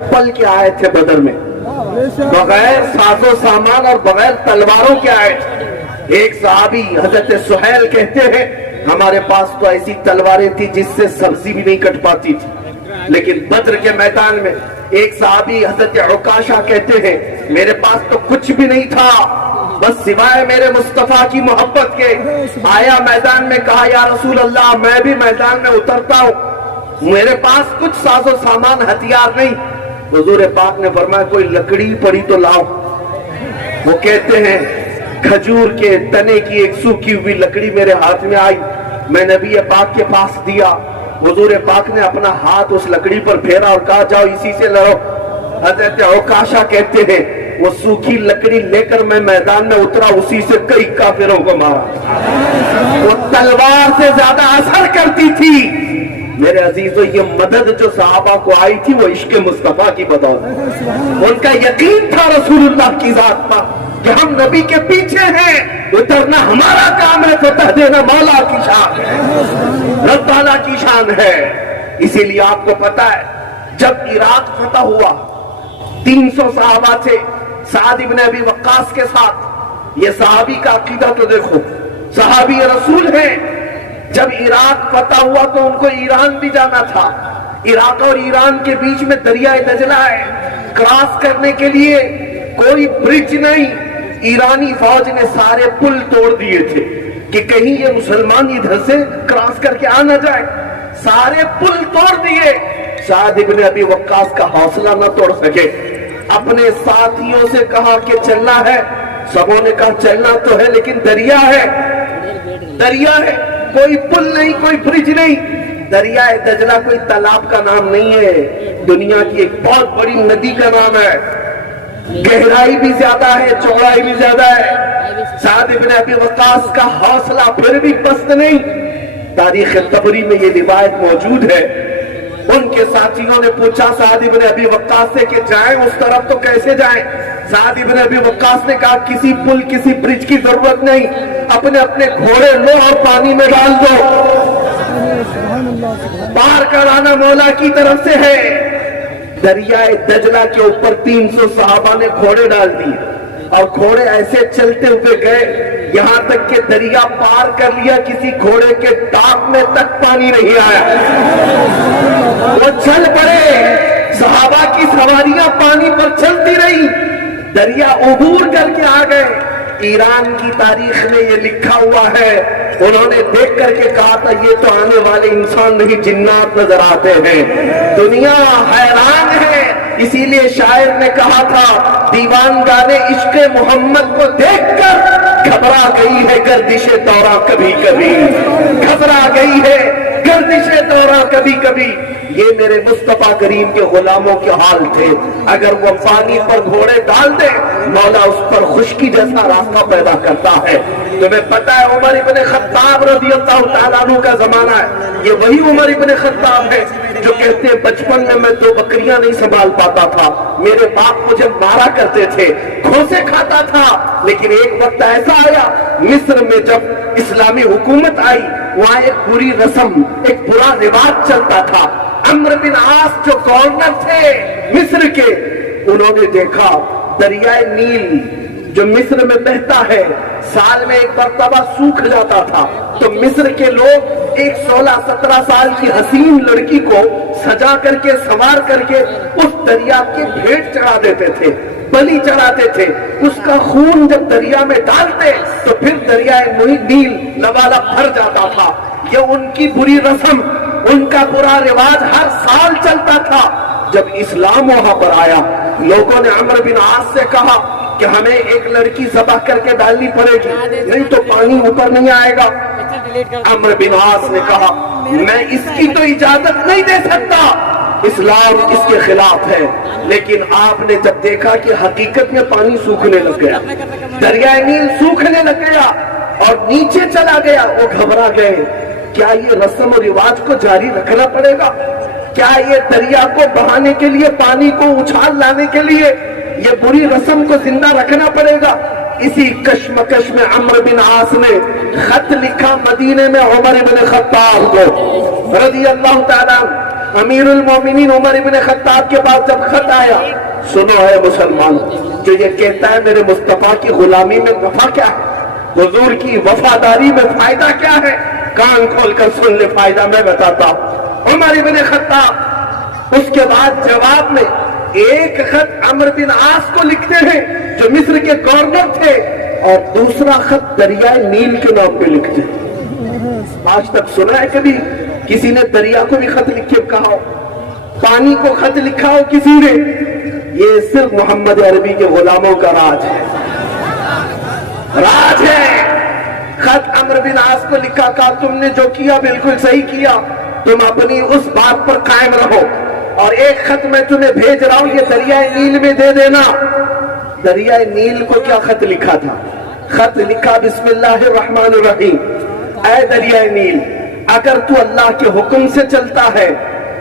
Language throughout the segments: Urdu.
پل کے آئے تھے بدر میں، بغیر ساز و سامان اور بغیر تلواروں کے آئے تھے۔ ایک صحابی حضرت سہیل کہتے ہیں ہمارے پاس تو ایسی تلواریں تھی جس سے سبزی بھی نہیں کٹ پاتی تھی، لیکن بدر کے میدان میں ایک صحابی حضرت عکاشہ کہتے ہیں میرے پاس تو کچھ بھی نہیں تھا بس سوائے میرے مصطفیٰ کی محبت کے، آیا میدان میں، کہا یا رسول اللہ میں بھی میدان میں اترتا ہوں، میرے پاس کچھ ساز و سامان ہتھیار نہیں۔ حضور پاک نے فرمایا کوئی لکڑی پڑی تو لاؤ۔ وہ کہتے ہیں کھجور کے تنے کی ایک سوکھی ہوئی لکڑی میرے ہاتھ میں آئی، میں نبی پاک کے پاس دیا، حضور پاک نے اپنا ہاتھ اس لکڑی پر پھیرا اور کہا جاؤ اسی سے لڑو۔ حضرت عکاشہ کہتے ہیں وہ سوکھی لکڑی لے کر میں میدان میں اترا، اسی سے کئی کافروں کو مارا۔ وہ تلوار سے زیادہ اثر کرتی تھی۔ میرے عزیزو یہ مدد جو صحابہ کو آئی تھی وہ عشق مصطفیٰ کی بدولت، ان کا یقین تھا رسول اللہ کی ذات پر کہ ہم نبی کے پیچھے ہیں، اترنا ہمارا کام ہے، فتح دینا مولا کی شان ہے، رب تعالیٰ کی شان ہے۔ اسی لیے آپ کو پتا ہے جب عراق فتح ہوا 300 صحابہ تھے سعد ابن ابی وقاص کے ساتھ۔ یہ صحابی کا عقیدہ تو دیکھو، صحابی رسول ہیں۔ جب عراق فتح ہوا تو ان کو ایران بھی جانا تھا، عراق اور ایران کے بیچ میں دریائے دجلہ ہے، کراس کرنے کے لیے کوئی برج نہیں، ایرانی فوج نے سارے پل توڑ دیے تھے کہ کہیں یہ مسلمان ادھر سے کراس کر کے آ نہ جائے، سارے پل توڑ دیے۔ سعد ابن ابی وقاص کا حوصلہ نہ توڑ سکے، اپنے ساتھیوں سے کہا کہ چلنا ہے، سبوں نے کہا چلنا تو ہے لیکن دریا ہے، دریا ہے، کوئی پل نہیں، کوئی برج نہیں۔ دریائے دجلہ کوئی تالاب کا نام نہیں ہے، دنیا کی ایک بہت بڑی ندی کا نام ہے، گہرائی بھی زیادہ ہے، چوڑائی بھی زیادہ ہے۔ سعد ابن ابی وقاص کا حوصلہ پھر بھی پست نہیں۔ تاریخ طبری میں یہ روایت موجود ہے، ان کے ساتھیوں نے پوچھا سعد ابن ابی وقاص سے کہ جائیں اس طرف تو کیسے جائیں؟ سعد ابن ابی وقاص نے کہا کسی پل کسی برج کی ضرورت نہیں، اپنے اپنے گھوڑے لو اور پانی میں ڈال دو، پار کرانا مولا کی طرف سے ہے۔ دریائے دجلہ کے اوپر 300 صحابہ نے گھوڑے ڈال دیے اور گھوڑے ایسے چلتے ہوئے گئے یہاں تک کہ دریا پار کر لیا، کسی گھوڑے کے ٹانک میں تک پانی نہیں آیا، وہ چل پڑے، صحابہ کی سواریاں پانی پر چلتی رہی، دریا عبور کر کے آ گئے۔ ایران کی تاریخ میں یہ لکھا ہوا ہے، انہوں نے دیکھ کر کے کہا تھا یہ تو آنے والے انسان نہیں جنات نظر آتے ہیں، دنیا حیران ہے۔ اسی لیے شاعر نے کہا تھا دیوان گانے عشق محمد کو دیکھ کر گھبرا گئی ہے گردش دورہ کبھی کبھی، گھبرا گئی ہے گردش دورہ کبھی کبھی۔ یہ میرے مصطفیٰ کریم کے غلاموں کے حال تھے، اگر وہ پانی پر گھوڑے ڈال دے مولا اس پر خشکی جیسا راستہ پیدا کرتا ہے۔ تمہیں پتا ہے عمر ابن خطاب رضی اللہ تعالیٰ عنہ کا زمانہ ہے، یہ وہی عمر ابن خطاب ہے جو کہتے ہیں بچپن میں 2 بکریاں نہیں سنبھال پاتا تھا، میرے باپ مجھے مارا کرتے تھے، گھوسے کھاتا تھا، لیکن ایک وقت ایسا آیا مصر میں جب اسلامی حکومت آئی وہاں ایک بری رسم، ایک برا رواج چلتا تھا۔ عمرو بن عاص جو گورنر تھے مصر کے، انہوں نے دیکھا دریائے نیل جو مصر میں بہتا ہے سال میں ایک مرتبہ سوکھ جاتا تھا، تو مصر کے لوگ ایک 16-17 سال کی حسین لڑکی کو سجا کر کے سنوار کر کے اس دریا کے بھیٹ چڑھا دیتے تھے، بلی چڑھاتے تھے، اس کا خون جب دریا میں ڈالتے تو پھر دریائے نیل لبالب بھر جاتا تھا۔ یہ ان کی بری رسم، ان کا برا رواج ہر سال چلتا تھا۔ جب اسلام وہاں پر آیا لوگوں نے عمرو بن عاص سے کہا کہ ہمیں ایک لڑکی ذبح کر کے ڈالنی پڑے گی، نہیں تو پانی اوپر نہیں آئے گا۔ عمرو بن عاص نے کہا میں اس کی تو اجازت نہیں دے سکتا، اسلام اس کے خلاف ہے۔ لیکن آپ نے جب دیکھا کہ حقیقت میں پانی سوکھنے لگ گیا، دریائے نیل سوکھنے لگ گیا اور نیچے چلا گیا، وہ گھبرا گئے، کیا یہ رسم و رواج کو جاری رکھنا پڑے گا؟ کیا یہ دریا کو بہانے کے لیے، پانی کو اچھال لانے کے لیے یہ بری رسم کو زندہ رکھنا پڑے گا؟ اسی کشمکش میں عمرو بن عاص نے خط لکھا مدینے میں عمر بن خطاب کو رضی اللہ تعالیٰ، امیر المومنین عمر ابن خطاب کے پاس جب خط آیا، سنو ہے مسلمانوں، جو یہ کہتا ہے میرے مصطفیٰ کی غلامی میں نفع کیا ہے، حضور کی وفاداری میں فائدہ کیا ہے، کان کھول کر سن لے، فائدہ میں بتاتا ہوں۔ عمر ابن خطاب اس کے بعد جواب میں ایک خط عمرو بن عاص کو لکھتے ہیں جو مصر کے گورنر تھے، اور دوسرا خط دریائے نیل کے نام پہ لکھتے ہیں۔ آج تک سنا ہے کبھی کسی نے دریا کو بھی خط لکھے کہا ہو، پانی کو خط لکھا ہو کسی نے؟ یہ صرف محمد عربی کے غلاموں کا راج ہے، راج ہے۔ خط عمرو بن عاص کو لکھا، کہا تم نے جو کیا بالکل صحیح کیا، تم اپنی اس بات پر قائم رہو، اور ایک خط میں تمہیں بھیج رہا ہوں، یہ دریائے نیل میں دے دینا۔ دریائے نیل کو کیا خط لکھا تھا؟ خط لکھا بسم اللہ الرحمن الرحیم، اے دریائے نیل، اگر تو اللہ کے حکم سے چلتا ہے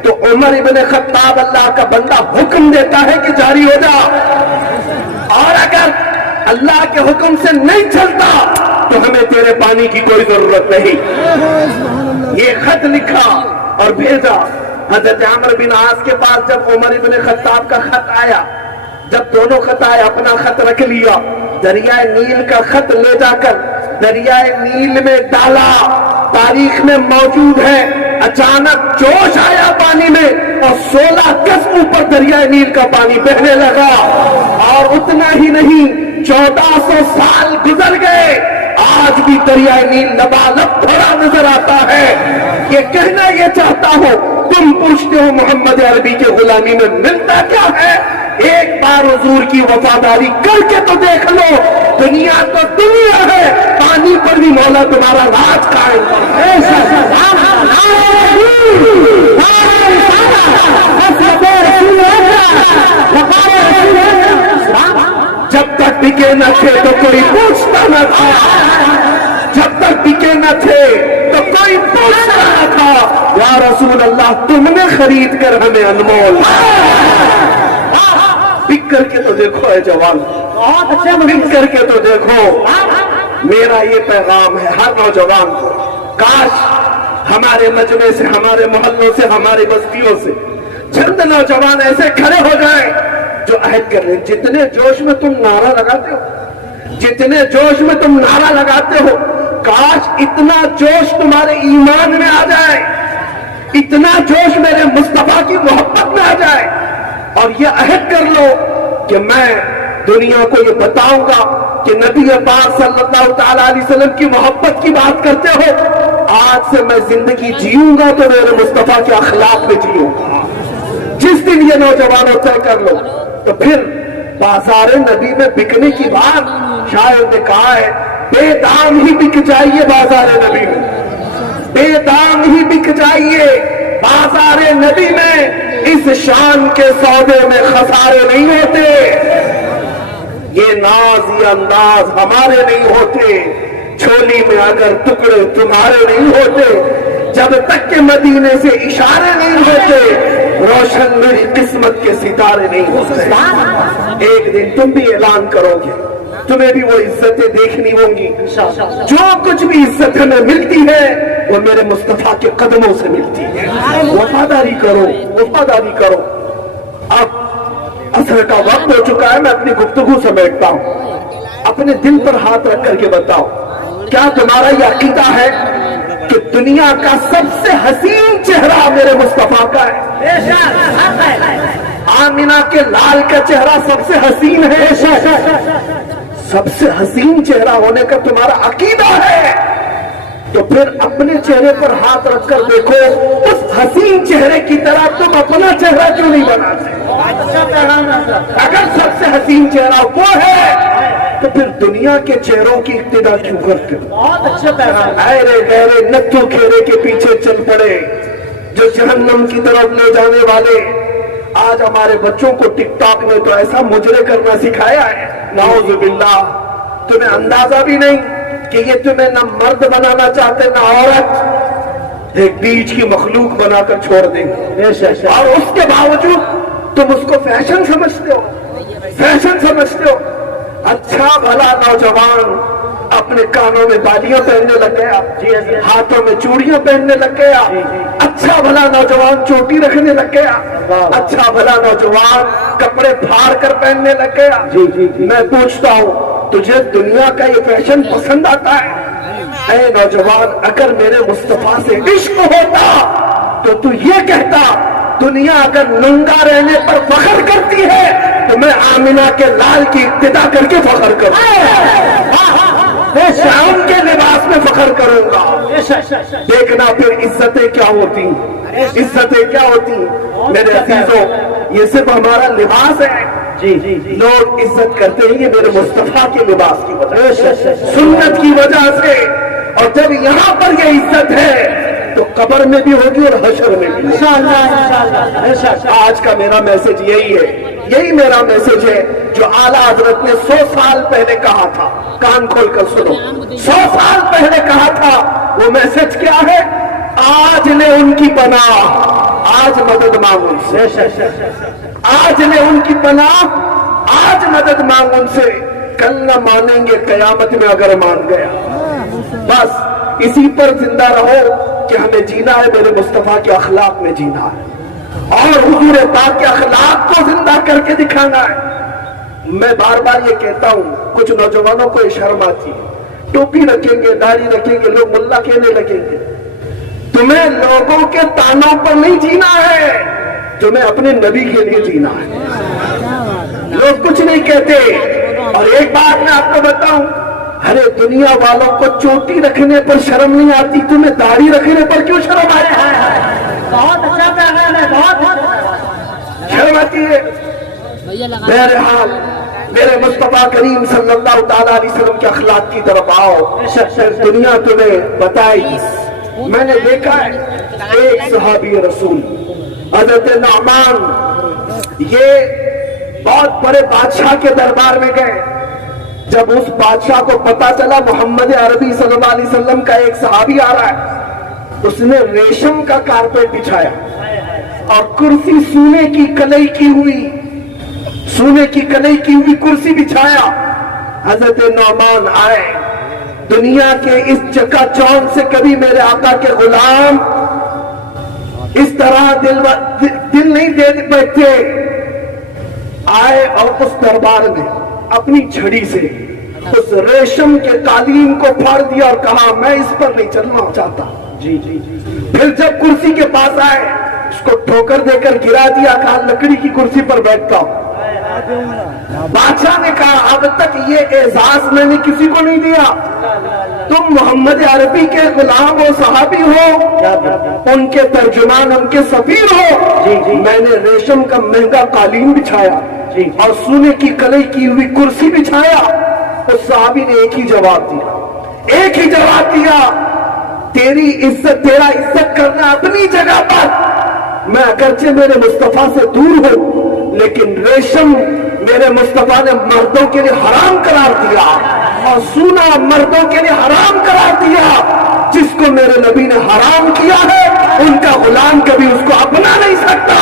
تو عمر ابن خطاب اللہ کا بندہ حکم دیتا ہے کہ جاری ہو جا، اور اگر اللہ کے حکم سے نہیں چلتا تو ہمیں تیرے پانی کی کوئی ضرورت نہیں۔ یہ خط لکھا اور بھیجا۔ حضرت عمرو بن عاص کے پاس جب عمر ابن خطاب کا خط آیا، جب دونوں خط آئے، اپنا خط رکھ لیا، دریائے نیل کا خط لے جا کر دریائے نیل میں ڈالا۔ تاریخ میں موجود ہے، اچانک جوش آیا پانی میں، اور 16 گز اوپر دریائے نیل کا پانی بہنے لگا، اور اتنا ہی نہیں، 1400 سال گزر گئے، آج بھی دریائے نیل لبالب بھرا نظر آتا ہے۔ یہ کہنا یہ چاہتا ہوں، تم پوچھتے ہو محمد عربی کے غلامی میں ملتا کیا ہے؟ ایک بار حضور کی وفاداری کر کے تو دیکھ لو، دنیا تو دنیا ہے، پانی پر بھی مولا تمہارا راج قائم ہے۔ جب تک بکے نہ تھے تو کوئی پوچھتا نہ تھا، جب تک بکے نہ تھے تو کوئی پوچھتا نہ تھا۔ یا رسول اللہ، تم نے خرید کر ہمیں انمول، بک کر کے تو دیکھو اے جوان، بک کر کے تو دیکھو۔ میرا یہ پیغام ہے ہر نوجوان کو، کاش ہمارے مجمع سے، ہمارے محلوں سے، ہماری بستیوں سے چند نوجوان ایسے کھڑے ہو جائیں جو عہد کر رہے ہیں۔ جتنے جوش میں تم نعرہ لگاتے ہو، جتنے جوش میں تم نعرہ لگاتے ہو، کاش اتنا جوش تمہارے ایمان میں آ جائے، اتنا جوش میرے مصطفیٰ کی محبت میں آ جائے، اور یہ عہد کر لو کہ میں دنیا کو یہ بتاؤں گا کہ نبی پاک صلی اللہ تعالی علیہ وسلم کی محبت کی بات کرتے ہو، آج سے میں زندگی جیوں گا تو میرے مصطفیٰ کے اخلاق میں جیوں گا۔ جس دن یہ نوجوانوں طے کر لو تو پھر بازار نبی میں بکنے کی بات، شاعر نے کہا ہے بے دام ہی بک جائیے بازار نبی میں، بے دام ہی بک جائیے بازار نبی میں، اس شان کے سودے میں خسارے نہیں ہوتے، یہ ناز یہ انداز ہمارے نہیں ہوتے، چھولی میں اگر ٹکڑے تمہارے نہیں ہوتے، جب تک کہ مدینے سے اشارے نہیں ہوتے، روشن میری قسمت کے ستارے نہیں ہوتے۔ ایک دن تم بھی اعلان کرو گے، تمہیں بھی وہ عزتیں دیکھنی ہوں گی، جو کچھ بھی عزت ہمیں ملتی ہے وہ میرے مصطفیٰ کے قدموں سے ملتی ہے۔ وفاداری کرو، وفاداری کرو۔ اب عصر کا وقت ہو چکا ہے، میں اپنی گفتگو سمیٹتا ہوں۔ اپنے دل پر ہاتھ رکھ کر کے بتاؤ، کیا تمہارا یہ عقیدہ ہے کہ دنیا کا سب سے حسین چہرہ میرے مصطفیٰ کا ہے؟ آمینہ کے لال کا چہرہ سب سے حسین ہے، سب سے حسین چہرہ ہونے کا تمہارا عقیدہ ہے، تو پھر اپنے چہرے پر ہاتھ رکھ کر دیکھو، اس حسین چہرے کی طرح تم اپنا چہرہ کیوں نہیں بناتے؟ اگر سب سے حسین چہرہ وہ ہے تو پھر دنیا کے چہروں کی اقتدا کیوں کرتے ہو؟ بہت اچھا پیغام۔ ایرے گہرے نتھو کھیرے کے پیچھے چل پڑے جو جہنم کی طرف لے جانے والے۔ آج ہمارے بچوں کو ٹک ٹاک نے تو ایسا مجرے کرنا سکھایا ہے، نعوذ باللہ، تمہیں اندازہ بھی نہیں کہ یہ تمہیں نہ مرد بنانا چاہتے نہ عورت، ایک بیچ کی مخلوق بنا کر چھوڑ دیں گے، اور اس کے باوجود تم اس کو فیشن سمجھتے ہو، فیشن سمجھتے ہو۔ اچھا بھلا نوجوان اپنے کانوں میں بالیاں پہننے لگ گیا، ہاتھوں میں چوڑیاں پہننے لگ گیا، اچھا بھلا نوجوان چوٹی رکھنے لگ گیا, اچھا بھلا نوجوان کپڑے پھاڑ کر پہننے لگ گیا. میں پوچھتا ہوں تجھے دنیا کا یہ فیشن پسند آتا ہے؟ اے نوجوان, اگر میرے مصطفیٰ سے عشق ہوتا تو تو یہ کہتا دنیا اگر ننگا رہنے پر فخر کرتی ہے تو میں آمنہ کے لال کی ابتدا کر کے فخر کروں, میں شام کے لباس میں فخر کروں گا. دیکھنا پھر عزتیں کیا ہوتی, عزتیں کیا ہوتی. میرے عزیزوں, یہ صرف ہمارا لباس ہے. لوگ عزت کرتے ہیں یہ میرے مصطفیٰ کے لباس کی وجہ سے, سنت کی وجہ سے. اور جب یہاں پر یہ عزت ہے تو قبر میں بھی ہوگی اور حشر میں بھی. آج کا میرا میسج یہی ہے, یہی میرا میسج ہے جو اعلیٰ حضرت نے 100 سال پہلے کہا تھا. کان کھول کر سنو, 100 سال پہلے کہا تھا. وہ میسج کیا ہے؟ آج لے ان کی پناہ, آج مدد مانگ ان سے. آج لے ان کی پناہ, آج مدد مانگ ان سے. کل نہ مانیں گے قیامت میں اگر مان گیا. بس اسی پر زندہ رہو کہ ہمیں جینا ہے میرے مصطفیٰ کے اخلاق میں جینا ہے, اور حضور پاک کے اخلاق کو زندہ کر کے دکھانا ہے. میں بار بار یہ کہتا ہوں, کچھ نوجوانوں کو یہ شرم آتی ہے, ٹوپی رکھیں گے, داڑھی رکھیں گے, لوگ ملا کہنے لگیں گے. تمہیں لوگوں کے تانوں پر نہیں جینا ہے, تمہیں اپنے نبی کے لیے جینا ہے. لوگ کچھ نہیں کہتے. اور ایک بات میں آپ کو بتاؤں, ارے دنیا والوں کو چوٹی رکھنے پر شرم نہیں آتی, تمہیں داڑھی رکھنے پر کیوں شرم آتی ہے؟ بہت اچھا پیغام ہے, بہت شرم آتی ہے. بہرحال میرے مصطفیٰ کریم صلی اللہ تعالیٰ علیہ وسلم کے اخلاق کی طرف آؤ, دنیا تمہیں بتائے گی. میں نے دیکھا ہے ایک صحابی رسول حضرت نعمان, یہ بہت بڑے بادشاہ کے دربار میں گئے. جب اس بادشاہ کو پتا چلا محمد عربی صلی اللہ علیہ وسلم کا ایک صحابی آ رہا ہے, اس نے ریشم کا کارپیٹ بچھایا اور کرسی سونے کی کلئی کی ہوئی, سونے کی کلئی کی ہوئی کرسی بچھایا. حضرت نعمان آئے. دنیا کے اس چکا چوند سے کبھی میرے آقا کے غلام اس طرح دل نہیں دے بیٹھے. آئے اور اس دربار میں اپنی جھڑی سے اس ریشم کے قالین کو پھاڑ دیا اور کہا میں اس پر نہیں چلنا چاہتا. پھر جب کرسی کے پاس آئے اس کو ٹھوکر دے کر گرا دیا, کہا لکڑی کی کرسی پر بیٹھتا ہوں. بادشاہ نے کہا اب تک یہ اعزاز میں نے کسی کو نہیں دیا, تم محمد عربی کے غلام و صحابی ہو, ان کے ترجمان, ان کے سفیر ہو. میں نے ریشم کا مہنگا قالین بچھایا اور سونے کی کلئی کی ہوئی کرسی بچھایا. اس صحابی نے ایک ہی جواب دیا, ایک ہی جواب دیا, تیری عزت, تیرا عزت کرنا اپنی جگہ پر, میں اگرچہ میرے مصطفیٰ سے دور ہوں لیکن ریشم میرے مصطفیٰ نے مردوں کے لیے حرام قرار دیا اور سونا مردوں کے لیے حرام قرار دیا. جس کو میرے نبی نے حرام کیا ہے ان کا غلام کبھی اس کو اپنا نہیں سکتا,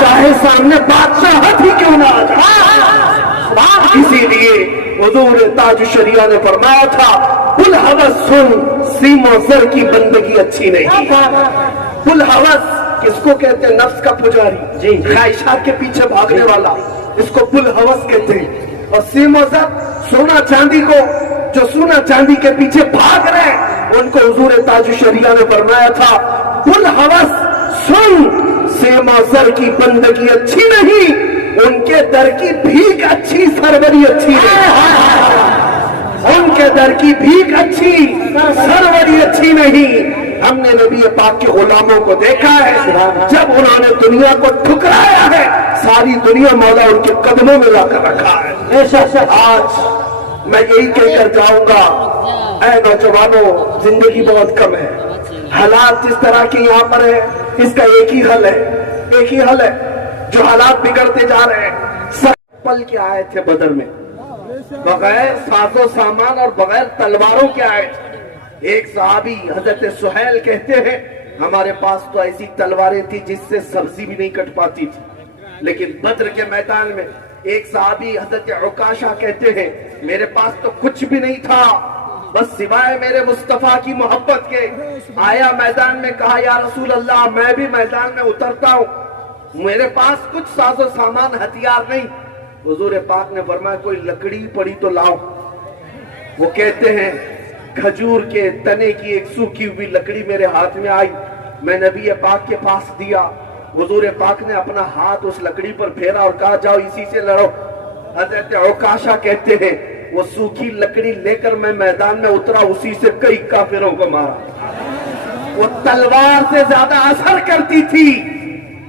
چاہے سامنے بادشاہت ہی کیوں نہ آ جائے. اسی لیے حضور تاج الشریعہ نے فرمایا تھا الہوس سن, سیم و زر کی بندگی اچھی نہیں. الہوس کس کو کہتے ہیں؟ نفس کا پجاری, خواہشات کے پیچھے بھاگنے والا, اس کو الہوس کہتے ہیں. اور سیم و زر, سونا چاندی کو, جو سونا چاندی کے پیچھے بھاگ رہے ہیں ان کو حضور تاج الشریعہ نے فرمایا تھا الہوس سن, سیم و زر کی بندگی اچھی نہیں, ان کے در کی بھیک اچھی, سروری اچھی نہیں. ان کے در کی بھیک اچھی, سروری اچھی نہیں. ہم نے نبی پاک کے غلاموں کو دیکھا ہے, جب انہوں نے دنیا کو ٹھکرایا ہے ساری دنیا مولا ان کے قدموں میں لا کر رکھا ہے. آج میں یہی کہہ کر جاؤں گا, اے نوجوانوں, زندگی بہت کم ہے. حالات جس طرح کے یہاں پر ہے اس کا ایک ہی حل ہے, ایک ہی حل ہے. جو حالات بگڑتے جا رہے ہیں, سب پل کے آئے تھے بدر میں, بغیر ساز و سامان اور بغیر تلواروں کے آئے تھے. ایک صحابی حضرت سہیل کہتے ہیں ہمارے پاس تو ایسی تلواریں تھی جس سے سبزی بھی نہیں کٹ پاتی تھی, لیکن بدر کے میدان میں ایک صحابی حضرت عکاشہ کہتے ہیں میرے پاس تو کچھ بھی نہیں تھا بس سوائے میرے مصطفیٰ کی محبت کے آیا میدان میں، کہا یا رسول اللہ میں بھی میدان میں اترتا ہوں، میرے پاس کچھ ساز و سامان ہتھیار نہیں۔ حضور پاک نے فرمایا کوئی لکڑی پڑی تو لاؤ۔ وہ کہتے ہیں کھجور کے تنے کی ایک سوکھی ہوئی لکڑی میرے ہاتھ میں آئی، میں نبی پاک کے پاس دیا، حضور پاک نے اپنا ہاتھ اس لکڑی پر پھیرا اور کہا جاؤ اسی سے لڑو۔ حضرت عکاشہ کہتے ہیں وہ سوکھی لکڑی لے کر میں میدان میں اترا، اسی سے کئی کافروں کو مارا۔ وہ تلوار سے زیادہ اثر کرتی تھی۔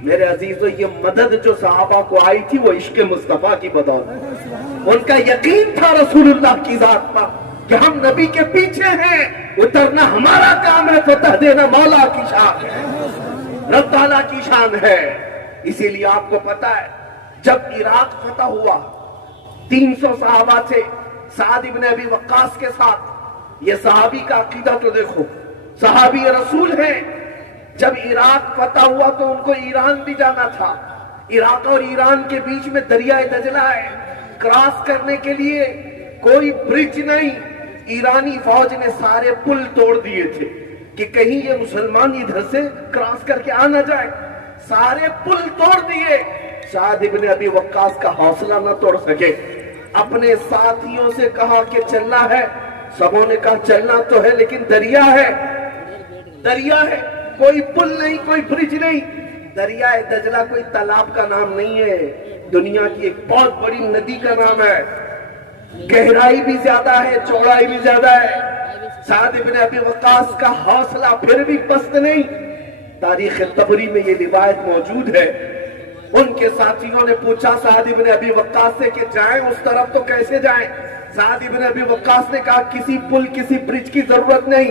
میرے عزیزو یہ مدد جو صحابہ کو آئی تھی وہ عشق مصطفیٰ کی بدولت، ان کا یقین تھا رسول اللہ کی ذات پر کہ ہم نبی کے پیچھے ہیں، اترنا ہمارا کام ہے، فتح دینا مولا کی شان ہے، رب تعالیٰ کی شان ہے۔ اسی لیے آپ کو پتا ہے جب عراق فتح ہوا 300 صحابہ تھے سعد ابن ابی وقاص کے ساتھ۔ یہ صحابی کا عقیدہ تو دیکھو، صحابی رسول ہیں۔ جب عراق فتح ہوا تو ان کو ایران بھی جانا تھا، عراق اور ایران کے بیچ میں دریائے دجلہ ہے، کراس کرنے کے لیے کوئی برج نہیں، ایرانی فوج نے سارے پل توڑ دیے تھے کہ کہیں یہ مسلمان ادھر سے کراس کر کے آ نہ جائے، سارے پل توڑ دیے۔ سعد ابن ابی وقاص کا حوصلہ نہ توڑ سکے، اپنے ساتھیوں سے کہا کہ چلنا ہے، سبوں نے کہا چلنا تو ہے لیکن دریا ہے، دریا ہے، کوئی پل نہیں، کوئی برج نہیں۔ دریائے دجلہ کوئی تالاب کا نام نہیں ہے، دنیا کی ایک بہت بڑی ندی کا نام ہے، گہرائی بھی زیادہ ہے، چوڑائی بھی زیادہ ہے۔ سعد ابن ابی وقاص کا حوصلہ پھر بھی پست نہیں۔ تاریخ طبری میں یہ روایت موجود ہے، ان کے ساتھیوں نے پوچھا سعد ابن ابی وقاص سے کہ جائیں اس طرف تو کیسے جائیں؟ سعد ابن ابی وقاص نے کہا کسی پل کسی برج کی ضرورت نہیں،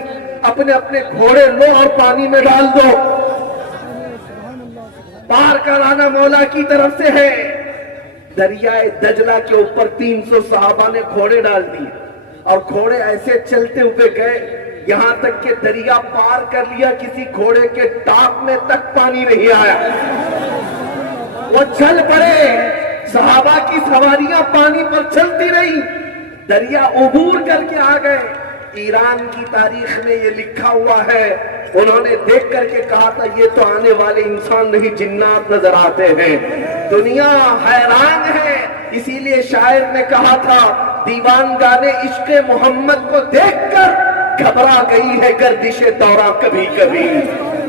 اپنے اپنے گھوڑے لو اور پانی میں ڈال دو، پار کرانا مولا کی طرف سے ہے۔ دریائے دجلہ کے اوپر 300 صحابہ نے گھوڑے ڈال دیے اور گھوڑے ایسے چلتے ہوئے گئے یہاں تک کہ دریا پار کر لیا، کسی گھوڑے کے ٹانک میں تک پانی نہیں آیا، وہ چل پڑے، صحابہ کی سواریاں پانی پر چلتی رہی، دریا عبور کر کے آ گئے۔ ایران کی تاریخ میں یہ لکھا ہوا ہے، انہوں نے دیکھ کر کے کہا تھا یہ تو آنے والے انسان نہیں جنات نظر آتے ہیں، دنیا حیران ہے۔ اسی لیے شاعر نے کہا تھا دیوان گانے عشق محمد کو دیکھ کر گھبرا گئی ہے گردش دورہ کبھی کبھی،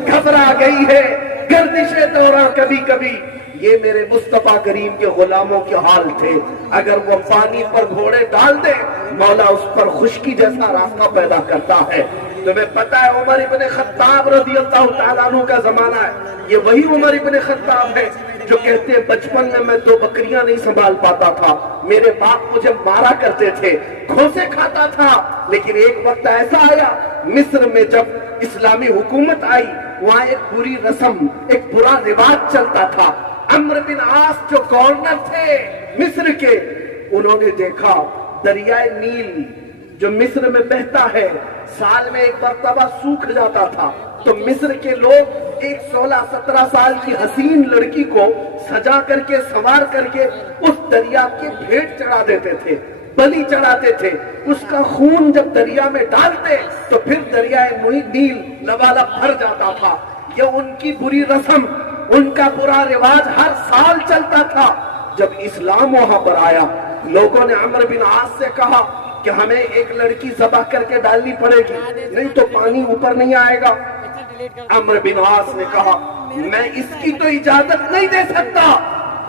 گھبرا گئی ہے گردش دورہ کبھی کبھی۔ یہ میرے مصطفیٰ کریم کے غلاموں کے حال تھے، اگر وہ پانی پر گھوڑے ڈال دے مولا اس پر خشکی جیسا راستہ پیدا کرتا ہے۔ تمہیں پتا ہے عمر ابن خطاب رضی اللہ تعالیٰ عنہ کا زمانہ ہے، یہ وہی عمر ابن خطاب ہے جو کہتے ہیں بچپن میں 2 بکریاں نہیں سنبھال پاتا تھا، میرے باپ مجھے مارا کرتے تھے، گھوسے کھاتا تھا، لیکن ایک وقت ایسا آیا مصر میں جب اسلامی حکومت آئی وہاں ایک بری رسم، ایک برا رواج چلتا تھا۔ عمرو بن عاص جو گورنر تھے مصر کے، انہوں نے دیکھا دریائے نیل جو مصر میں بہتا ہے سال میں ایک مرتبہ سوکھ جاتا تھا، تو مصر کے لوگ ایک 16-17 سال کی حسین لڑکی کو سجا کر کے سنوار کر کے اس دریا کی بھیٹ چڑھا دیتے تھے، بلی چڑھاتے تھے، اس کا خون جب دریا میں ڈالتے تو پھر دریائے نیل لبالب بھر جاتا تھا۔ یہ ان کی بری رسم، ان کا برا رواج ہر سال چلتا تھا۔ جب اسلام وہاں پر آیا لوگوں نے عمرو بن عاص سے کہا کہ ہمیں ایک لڑکی ذبح کر کے ڈالنی پڑے گی، نہیں تو پانی اوپر نہیں آئے گا۔ عمرو بن عاص نے کہا میں اس کی تو اجازت نہیں دے سکتا،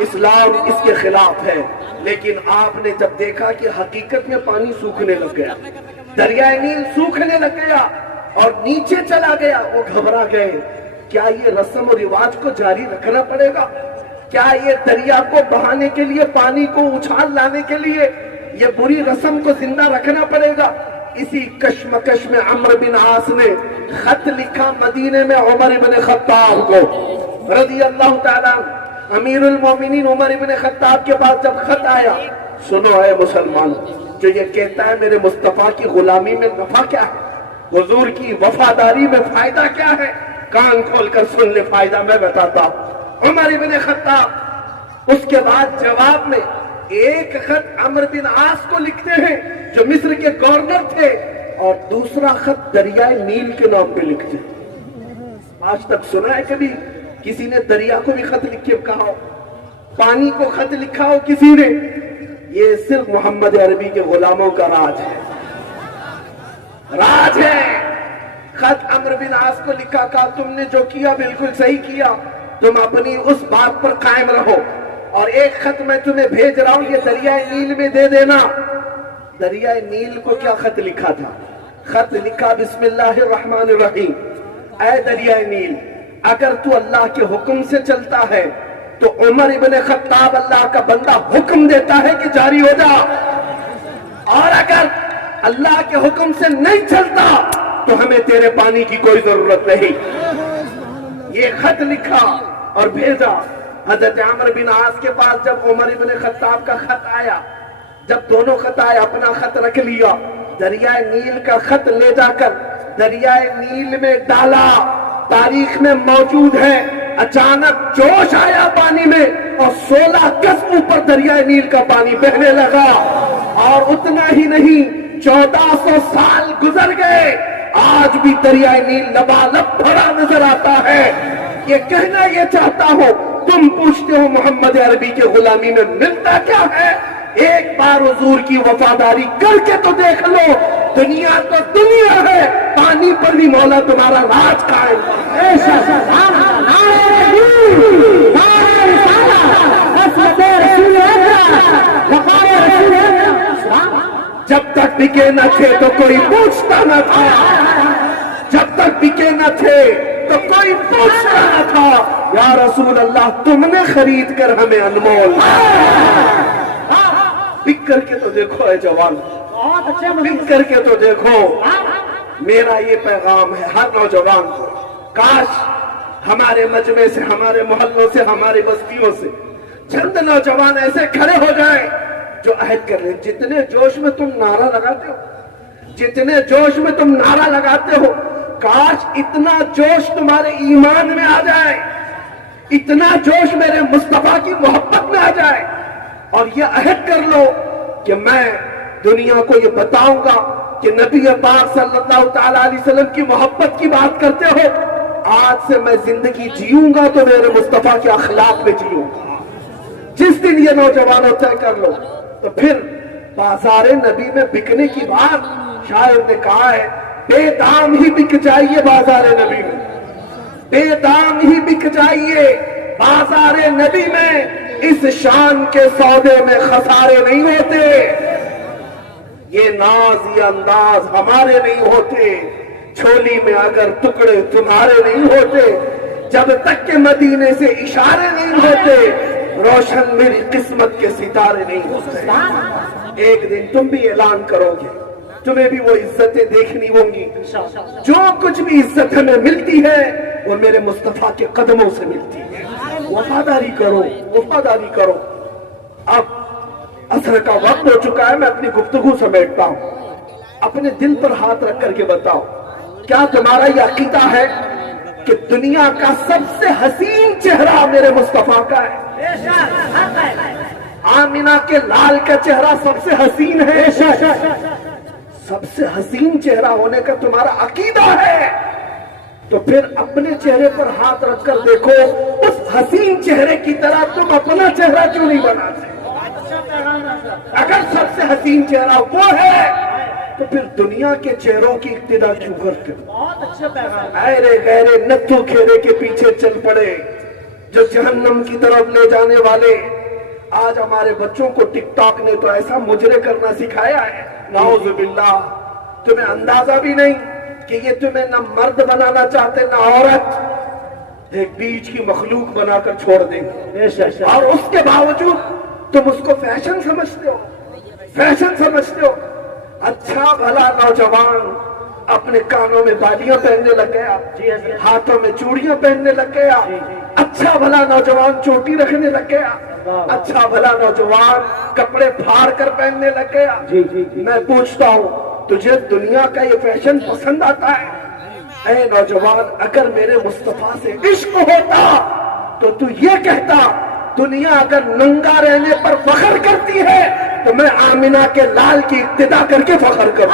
اسلام اس کے خلاف ہے۔ لیکن آپ نے جب دیکھا کہ حقیقت میں پانی سوکھنے لگ گیا، دریائے نیل سوکھنے لگ گیا اور نیچے چلا گیا، وہ گھبرا گئے، کیا یہ رسم و رواج کو جاری رکھنا پڑے گا؟ کیا یہ دریا کو بہانے کے لیے، پانی کو اچھال لانے کے لیے یہ بری رسم کو زندہ رکھنا پڑے گا؟ اسی کشمکش میں عمرو بن عاص نے خط لکھا مدینے میں عمر ابن خطاب کو رضی اللہ تعالیٰ۔ امیر المومنین عمر ابن خطاب کے پاس جب خط آیا، سنو اے مسلمان، جو یہ کہتا ہے میرے مصطفیٰ کی غلامی میں نفع کیا ہے، حضور کی وفاداری میں فائدہ کیا ہے، کان کھول کر سن لے، فائدہ میں بتاتا ہوں۔ عمر ابن خطاب اس کے بعد جواب میں ایک خط عمرو بن عاص کو لکھتے ہیں جو مصر کے گورنر تھے، اور دوسرا خط دریائے نیل کے نام پہ لکھتے. آج تک سنا ہے کبھی کسی نے دریا کو بھی خط لکھ کے کہا ہو, پانی کو خط لکھا ہو کسی نے؟ یہ صرف محمد عربی کے غلاموں کا راج ہے, راج ہے. خط عمرو بن عاص کو لکھا, کہا تم نے جو کیا بالکل صحیح کیا, تم اپنی اس بات پر قائم رہو, اور ایک خط میں تمہیں بھیج رہا ہوں, یہ دریائے نیل میں دے دینا. دریائے نیل کو کیا خط لکھا تھا؟ خط لکھا بسم اللہ الرحمن الرحیم, اے دریائے نیل, اگر تو اللہ کے حکم سے چلتا ہے تو عمر ابن خطاب اللہ کا بندہ حکم دیتا ہے کہ جاری ہو جا, اور اگر اللہ کے حکم سے نہیں چلتا تو ہمیں تیرے پانی کی کوئی ضرورت نہیں. یہ خط لکھا اور بھیجا. حضرت عمرو بن عاص کے پاس جب عمر ابن خطاب کا خط آیا, جب دونوں خط آئے, اپنا خط رکھ لیا, دریائے نیل کا خط لے جا کر دریائے نیل میں ڈالا. تاریخ میں موجود ہے, اچانک جوش آیا پانی میں اور 16 گز اوپر دریائے نیل کا پانی بہنے لگا. اور اتنا ہی نہیں, 1400 سال گزر گئے, آج بھی دریائے نیل لبالب بھرا نظر آتا ہے. یہ کہنا یہ چاہتا ہو, تم پوچھتے ہو محمد عربی کے غلامی میں ملتا کیا ہے؟ ایک بار حضور کی وفاداری کر کے تو دیکھ لو. دنیا تو دنیا ہے, پانی پر بھی مولا تمہارا راج قائم. جب تک بکے نہ تھے تو کوئی پوچھتا نہ تھا, جب تک بکے نہ تھے تو کوئی پوچھتا نہ تھا. یا رسول اللہ, تم نے خرید کر ہمیں انمول. بک کر کے تو دیکھو اے جوان, بک کر کے تو دیکھو. میرا یہ پیغام ہے ہر نوجوان کو, کاش ہمارے مجمع سے, ہمارے محلوں سے, ہماری بستیوں سے چند نوجوان ایسے کھڑے ہو جائیں جو عہد کر لیں. جتنے جوش میں تم نعرہ لگاتے ہو, جتنے جوش میں تم نعرہ لگاتے ہو, کاش اتنا جوش تمہارے ایمان میں آ جائے, اتنا جوش میرے مصطفیٰ کی محبت میں آ جائے, اور یہ عہد کر لو کہ میں دنیا کو یہ بتاؤں گا کہ نبی پاک صلی اللہ تعالی علیہ وسلم کی محبت کی بات کرتے ہو, آج سے میں زندگی جیوں گا تو میرے مصطفیٰ کے اخلاق میں جیوں گا. جس دن یہ نوجوانوں طے کر لو تو پھر بازار نبی میں بکنے کی بات, شاعر نے کہا ہے, بے دام ہی بک جائیے بازار نبی میں, بے دام ہی بک جائیے بازار نبی میں, اس شان کے سودے میں خسارے نہیں ہوتے. یہ ناز, یہ انداز ہمارے نہیں ہوتے, چھولی میں اگر ٹکڑے تمہارے نہیں ہوتے, جب تک کہ مدینے سے اشارے نہیں ہوتے, روشن میری قسمت کے ستارے نہیں ہوتے. ایک دن تم بھی اعلان کرو گے, تمہیں بھی وہ عزتیں دیکھنی ہوں گی. جو کچھ بھی عزت ہمیں ملتی ہے وہ میرے مصطفیٰ کے قدموں سے ملتی ہے. وفاداری کرو, وفاداری کرو. اب عصر کا وقت ہو چکا ہے, میں اپنی گفتگو سمیٹتا ہوں. اپنے دل پر ہاتھ رکھ کر کے بتاؤ, کیا تمہارا یہ عقیدہ ہے کہ دنیا کا سب سے حسین چہرہ میرے مصطفیٰ کا ہے؟ آمینہ کے لال کا چہرہ سب سے حسین ہے. سب سے حسین چہرہ ہونے کا تمہارا عقیدہ ہے تو پھر اپنے چہرے پر ہاتھ رکھ کر دیکھو, اس حسین چہرے کی طرح تم اپنا چہرہ کیوں نہیں بناتے؟ اگر سب سے حسین چہرہ وہ ہے تو پھر دنیا کے چہروں کی اقتدا کیوں کرتے ہو؟ ایرے غیرے نتھو کھیرے کے پیچھے چل پڑے جو جہنم کی طرف لے جانے والے. آج ہمارے بچوں کو ٹک ٹاک نے تو ایسا مجرے کرنا سکھایا ہے, نعوذ باللہ. تمہیں اندازہ بھی نہیں کہ یہ تمہیں نہ مرد بنانا چاہتے نہ عورت, ایک بیچ کی مخلوق بنا کر چھوڑ دیں گے, اور اس کے باوجود تم اس کو فیشن سمجھتے ہو, فیشن سمجھتے ہو. اچھا بھلا نوجوان اپنے کانوں میں بالیاں پہننے لگ گیا, ہاتھوں میں چوڑیاں پہننے لگ گیا. اچھا بھلا نوجوان چوٹی رکھنے لگ گیا, اچھا بھلا نوجوان کپڑے پھاڑ کر پہننے لگ گیا. میں پوچھتا ہوں, تجھے دنیا کا یہ فیشن پسند آتا ہے؟ اے نوجوان, اگر میرے مصطفیٰ سے عشق ہوتا تو تو یہ کہتا, دنیا اگر ننگا رہنے پر فخر کرتی ہے تو میں آمینہ کے لال کی اقتدا کر کے فخر کروں.